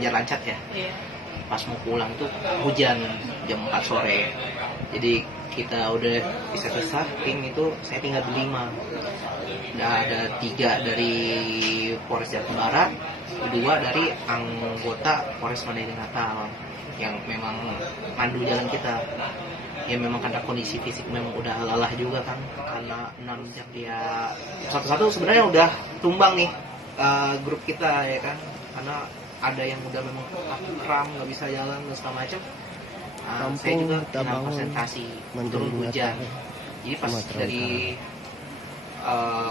lancar-lancar ya. Pas mau pulang tuh hujan jam 4 sore. Jadi kita udah pisah-pisah, tim itu saya tinggal berlima. Udah ada 3 dari Polres Jakarta Barat, 2 dari anggota Polres Mandailing Natal yang memang mandu jalan kita. Ya memang karena kondisi fisik memang udah lelah juga kan, karena 6 jam dia satu-satu sebenarnya udah tumbang nih grup kita ya kan, karena ada yang udah memang kram nggak bisa jalan dan segala macam. Saya juga dengan konsentrasi turun hujan, jadi pas dari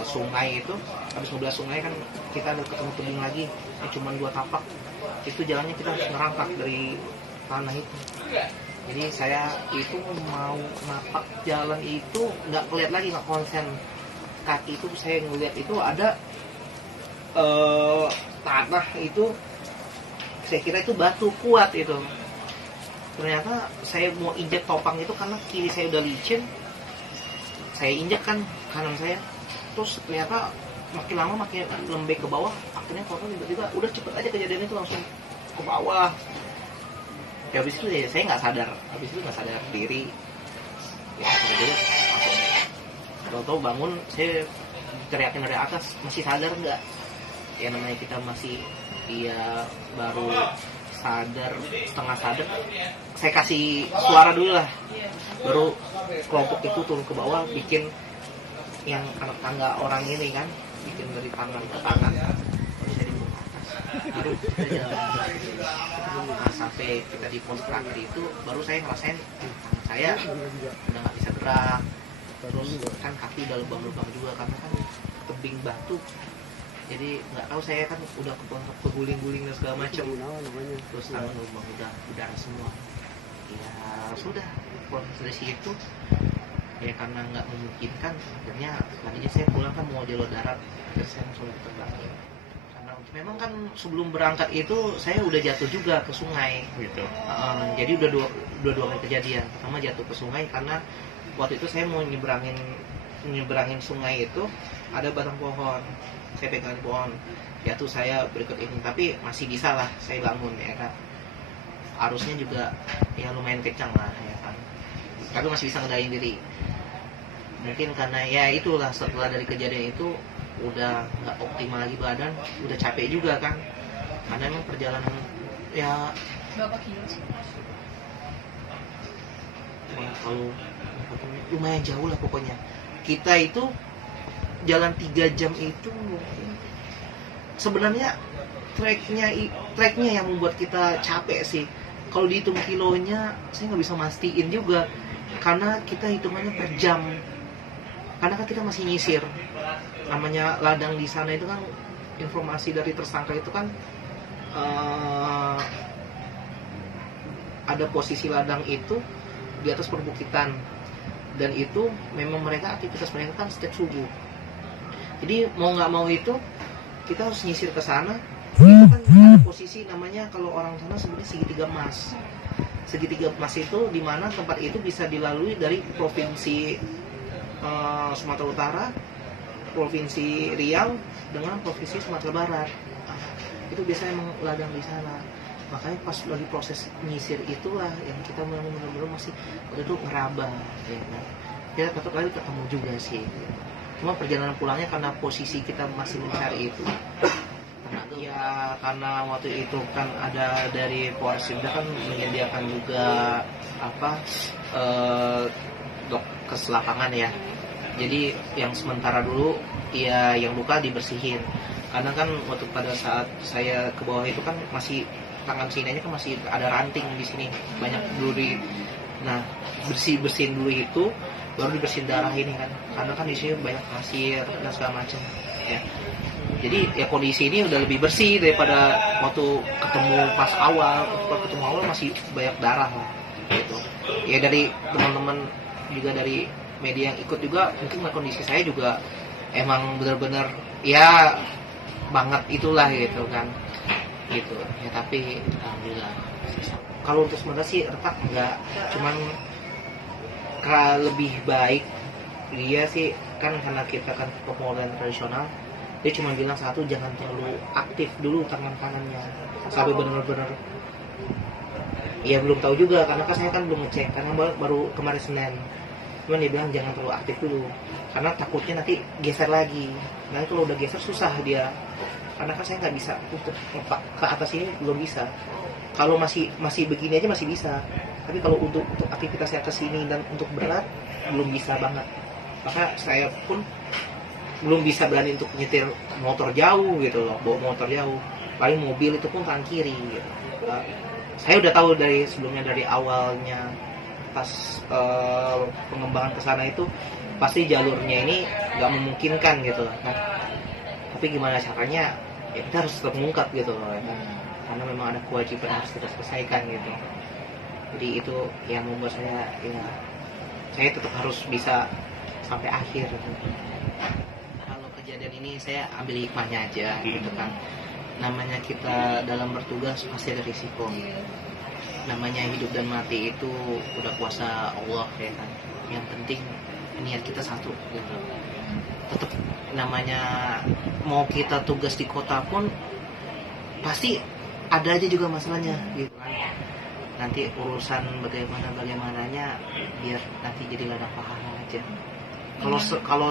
sungai itu habis 12 sungai kan kita ada ketemu tebing lagi, cuma 2 tapak itu jalannya kita harus ngerangkak dari tanah itu. Jadi saya itu mau napak jalan itu nggak ngeliat lagi, nggak konsen kaki itu, saya ngeliat itu ada tanah itu, saya kira itu batu kuat itu. Ternyata saya mau injek topang itu karena kiri saya udah licin, saya injek kan kanan saya, terus ternyata makin lama makin lembek ke bawah, akhirnya korban tiba-tiba udah cepet aja kejadian itu langsung ke bawah. Ya habis itu ya saya nggak sadar, diri ya tiba-tiba langsung tahu-tahu bangun, saya teriakin dari atas, masih sadar nggak? Ya namanya kita masih baru sadar, setengah sadar, saya kasih suara dulu lah, baru kelompok itu turun ke bawah, bikin yang anak tangga orang ini kan, bikin dari tangan ke tangan, baru saya jalan. Nah, sampai kita di pos terakhir itu baru saya ngerasain tangan saya udah nggak bisa gerak, terus kan kaki udah lubang-lubang juga karena kan tebing batu, jadi nggak tahu saya kan udah keguling-guling dan segala macam, terus tangan lubang udah semua. Ya sudah, proses dari situ ya karena nggak memungkinkan, akhirnya tadinya saya pulang kan mau jalur darat, terus saya langsung diterbangin. Karena memang kan sebelum berangkat itu saya udah jatuh juga ke sungai gitu. Jadi udah dua kali kejadian. Pertama jatuh ke sungai karena waktu itu saya mau nyebrangin sungai itu ada batang pohon, saya pegang pohon, jatuh saya berikut ini, tapi masih bisa lah saya bangun ya kan. Arusnya juga ya lumayan kencang lah ya kan, tapi masih bisa ngedain diri. Mungkin karena ya itulah, setelah dari kejadian itu udah nggak optimal lagi badan, udah capek juga kan, karena emang perjalanan ya berapa kilo sih? Kalau lumayan jauh lah pokoknya. Kita itu jalan 3 jam itu sebenarnya treknya yang membuat kita capek sih. Kalau dihitung kilonya saya nggak bisa mastiin juga, karena kita hitungannya per jam, karena kan kita masih nyisir. Namanya ladang di sana itu kan, informasi dari tersangka itu kan ada posisi ladang itu di atas perbukitan, dan itu memang mereka aktivitas mereka kan setiap subuh. Jadi mau nggak mau itu kita harus nyisir ke sana. Itu kan ada posisi namanya, kalau orang sana sebenarnya segitiga emas. Segitiga emas itu di mana tempat itu bisa dilalui dari provinsi Sumatera Utara, provinsi Riau dengan provinsi Sumatera Barat. Itu biasanya emang ladang di sana. Makanya pas lagi proses nyisir itulah yang kita benar-benar masih waktu itu ngeraba ya kan. Kita tetap lagi ketemu juga sih. Cuma perjalanan pulangnya karena posisi kita masih mencari itu. Karena waktu itu kan ada dari Polres juga kan menyediakan juga dokes lapangan ya. Jadi yang sementara dulu ya yang luka dibersihin. Karena kan waktu pada saat saya ke bawah itu kan masih tangan sininya kan masih ada ranting di sini, banyak duri. Nah, bersihin dulu itu baru dibersihin darah ini kan. Karena kan di sini banyak pasir dan segala macam ya. Jadi ya kondisi ini udah lebih bersih daripada waktu ketemu pas awal. Waktu ketemu awal masih banyak darah lah gitu. Ya dari teman-teman juga dari media yang ikut juga mungkin kondisi saya juga emang benar-benar ya banget itulah gitu kan gitu ya. Tapi alhamdulillah kalau untuk sementara sih retak enggak, cuman lebih baik dia sih kan karena kita kan pemodelan tradisional, Dia cuma bilang satu, jangan terlalu aktif dulu tangan kanannya sampai benar-benar. Ya belum tahu juga karena kan saya kan belum ngecek karena baru kemarin Senin. Cuman dia bilang jangan terlalu aktif dulu karena takutnya nanti geser lagi. Nanti kalau udah geser susah dia. Karena kan saya nggak bisa untuk ke atas ini, belum bisa. Kalau masih begini aja masih bisa. Tapi kalau untuk aktivitas saya ke sini dan untuk berat belum bisa banget. Maka saya pun belum bisa berani untuk nyetir motor jauh gitu loh, bawa motor jauh. Paling mobil itu pun kanan kiri gitu. Saya udah tahu dari sebelumnya, dari awalnya pas pengembangan ke sana itu pasti jalurnya ini nggak memungkinkan gitu loh. Nah, tapi gimana caranya? Ya kita harus tetap mengungkap gitu loh ya kan? Karena memang ada kewajiban harus kita selesaikan gitu. Jadi itu yang membuat saya ya saya tetap harus bisa sampai akhir gitu. Kalau kejadian ini saya ambil hikmahnya aja gitu kan. Namanya kita dalam bertugas pasti ada risiko. Namanya hidup dan mati itu udah kuasa Allah ya kan. Yang penting niat kita satu gitu. Tetap namanya mau kita tugas di kota pun pasti ada aja juga masalahnya gitu kan. Nanti urusan bagaimananya biar nanti jadi ladang pahala aja. Kalau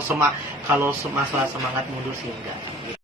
masalah semangat mundur sih enggak.